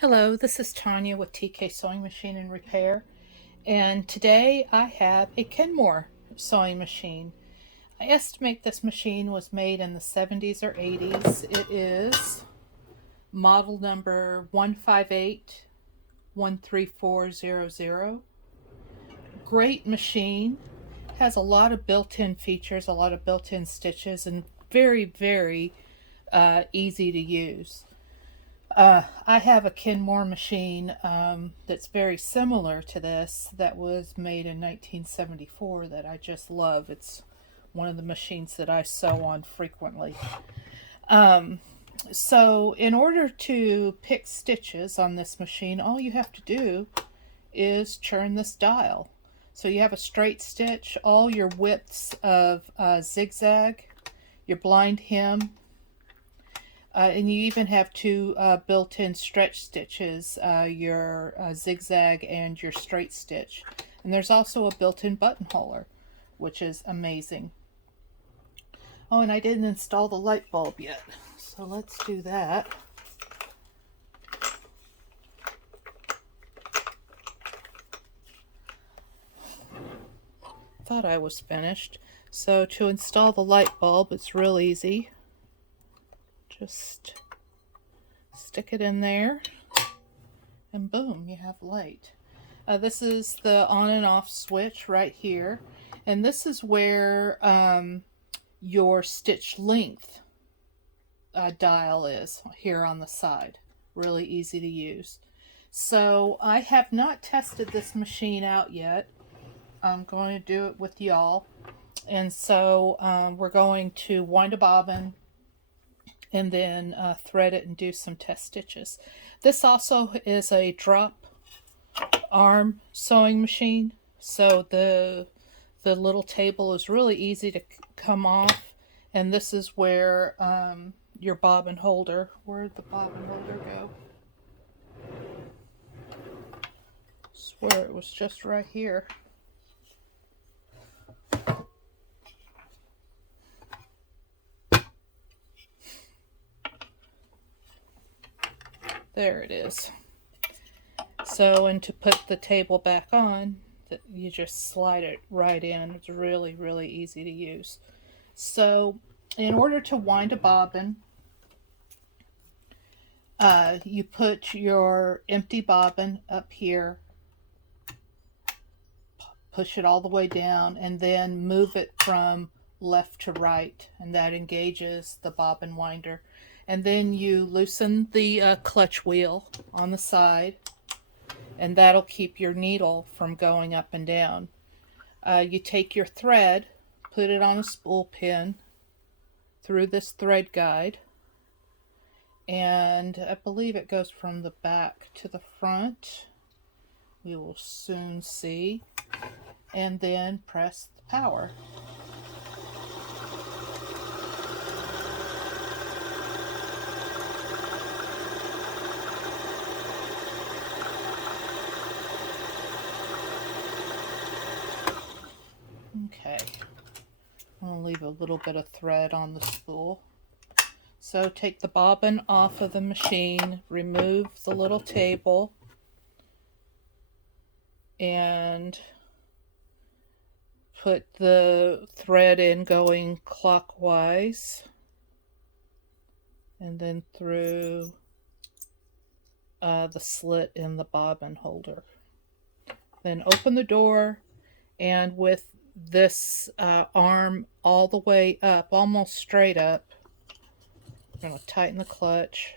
Hello, this is Tanya with TK Sewing Machine and Repair, and today I have a Kenmore sewing machine. I estimate this machine was made in the 70s or 80s. It is model number 158-13400. Great machine, has a lot of built-in features, a lot of built-in stitches, and very easy to use. I have a Kenmore machine that's very similar to this that was made in 1974 that I just love. It's one of the machines that I sew on frequently. So in order to pick stitches on this machine, all you have to do is turn this dial. So you have a straight stitch, all your widths of zigzag, your blind hem, and you even have two built-in stretch stitches, your zigzag and your straight stitch. And there's also a built-in buttonholer, which is amazing. Oh, and I didn't install the light bulb yet, so let's do that. Thought I was finished. So to install the light bulb, it's real easy. Just stick it in there and boom, you have light. This is the on and off switch right here, and this is where your stitch length dial is here on the side. Really easy to use. So I have not tested this machine out yet. I'm going to do it with y'all, and so we're going to wind a bobbin and then thread it and do some test stitches. This also is a drop arm sewing machine, so the little table is really easy to come off, and this is where your bobbin holder, where'd the bobbin holder go? I swear it was just right here. There it is. So, and to put the table back on, you just slide it right in. It's really easy to use. So, in order to wind a bobbin, you put your empty bobbin up here, push it all the way down, and then move it from left to right, and that engages the bobbin winder. And then you loosen the clutch wheel on the side, and that'll keep your needle from going up and down. You take your thread, put it on a spool pin through this thread guide, and I believe it goes from the back to the front. We will soon see. And then press the power. Okay, I'll leave a little bit of thread on the spool. So take the bobbin off of the machine, remove the little table, and put the thread in going clockwise, and then through the slit in the bobbin holder. Then open the door, and with this arm all the way up, almost straight up, we're going to tighten the clutch,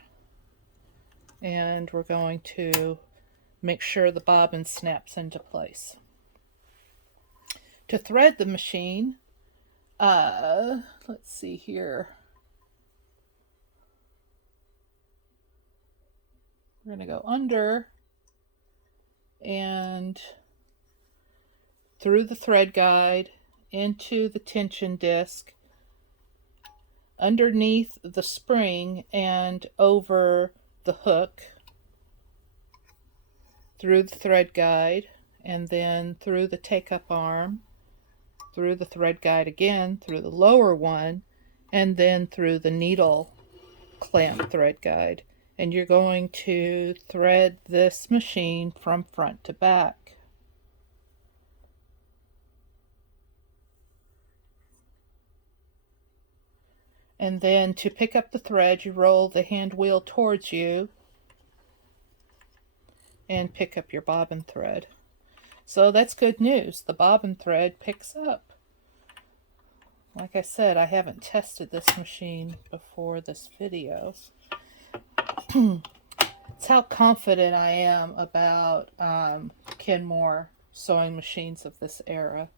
and we're going to make sure the bobbin snaps into place. To thread the machine, let's see here. We're going to go under and through the thread guide into the tension disc, underneath the spring and over the hook, through the thread guide, and then through the take-up arm, through the thread guide again, through the lower one, and then through the needle clamp thread guide. and you're going to thread this machine from front to back. And then to pick up the thread, you roll the hand wheel towards you and pick up your bobbin thread. So that's good news. The bobbin thread picks up. Like I said, I haven't tested this machine before this video. It's how confident I am about Kenmore sewing machines of this era.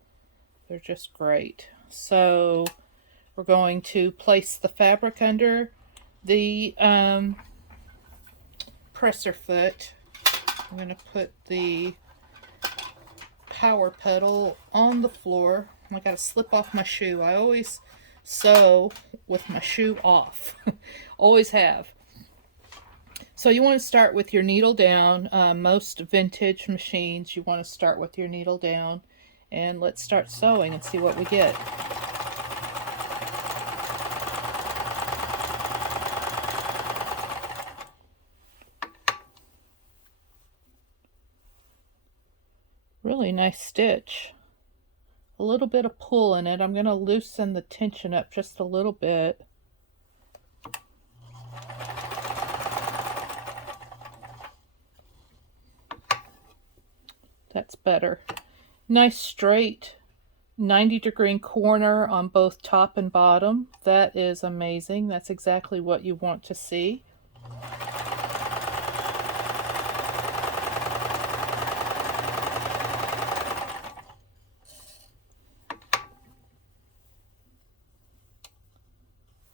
They're just great. So we're going to place the fabric under the presser foot. I'm going to put the power pedal on the floor. I got to slip off my shoe. I always sew with my shoe off. Always have. So you want to start with your needle down. Most vintage machines, you want to start with your needle down. And let's start sewing and see what we get. Really nice stitch. A little bit of pull in it. I'm going to loosen the tension up just a little bit. That's better. Nice straight 90-degree corner on both top and bottom. That is amazing. That's exactly what you want to see.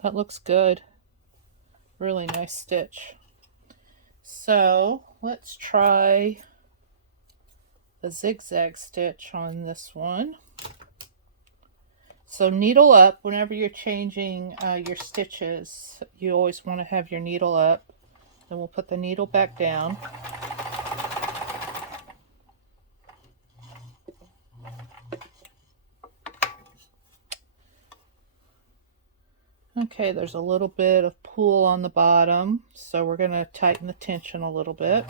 That looks good. Really nice stitch. So let's try the zigzag stitch on this one. So needle up. Whenever you're changing your stitches, you always want to have your needle up. Then we'll put the needle back down. Okay, there's a little bit of pull on the bottom, so we're going to tighten the tension a little bit.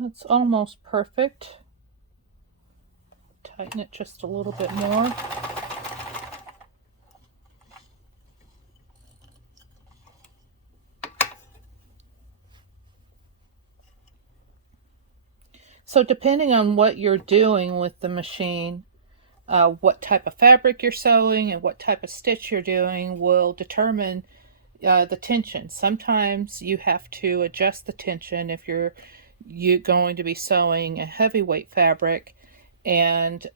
That's almost perfect. Tighten it just a little bit more. So depending on what you're doing with the machine, what type of fabric you're sewing and what type of stitch you're doing will determine the tension. Sometimes you have to adjust the tension if you're going to be sewing a heavyweight fabric, and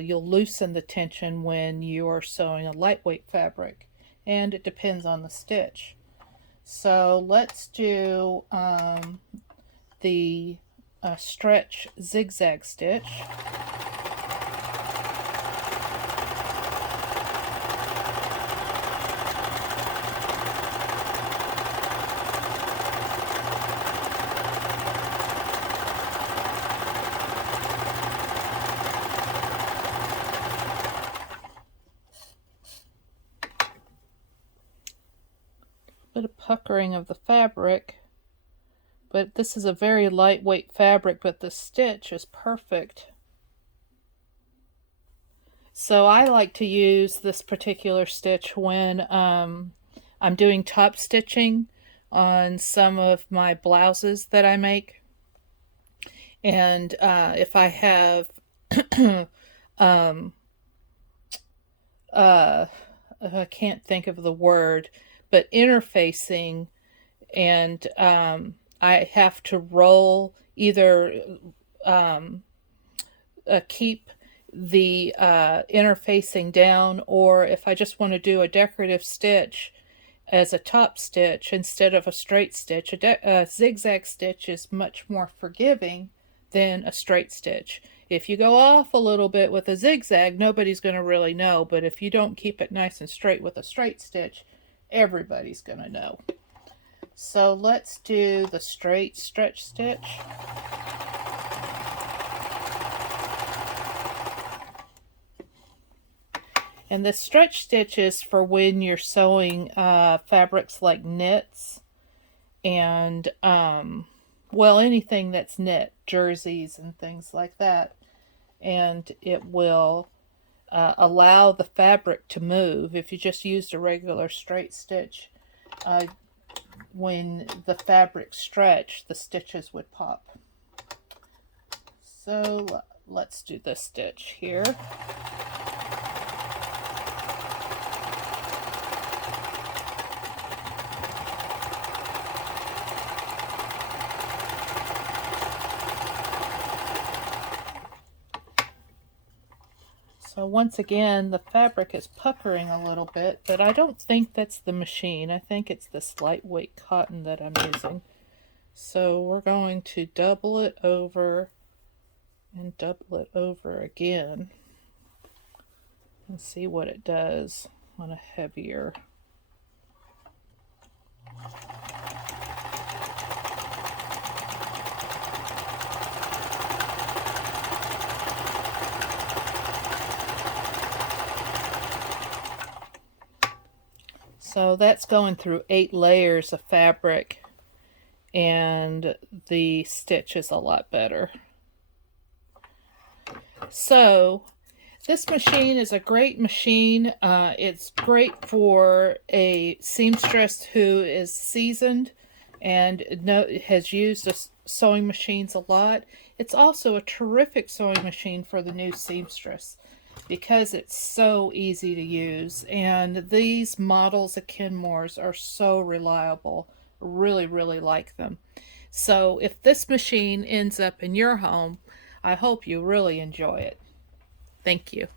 you'll loosen the tension when you're sewing a lightweight fabric, and it depends on the stitch. So let's do the stretch zigzag stitch. Bit of puckering of the fabric, but this is a very lightweight fabric, but the stitch is perfect. So I like to use this particular stitch when I'm doing top stitching on some of my blouses that I make. And if I have I can't think of the word, but interfacing, and I have to roll, either keep the interfacing down, or if I just want to do a decorative stitch as a top stitch instead of a straight stitch, a zigzag stitch is much more forgiving than a straight stitch. If you go off a little bit with a zigzag, nobody's going to really know, but if you don't keep it nice and straight with a straight stitch, everybody's going to know. So let's do the straight stretch stitch. And the stretch stitch is for when you're sewing fabrics like knits and, well, anything that's knit, jerseys and things like that. And it will allow the fabric to move. If you just used a regular straight stitch, when the fabric stretched, the stitches would pop. So let's do this stitch here. So once again, the fabric is puckering a little bit, but I don't think that's the machine. I think it's this lightweight cotton that I'm using. So we're going to double it over and double it over again and see what it does on a heavier. So that's going through 8 layers of fabric, and the stitch is a lot better. So this machine is a great machine. It's great for a seamstress who is seasoned and has used sewing machines a lot. It's also a terrific sewing machine for the new seamstress because it's so easy to use. And these models of Kenmore's are so reliable. Really, really like them. So if this machine ends up in your home, I hope you really enjoy it. Thank you.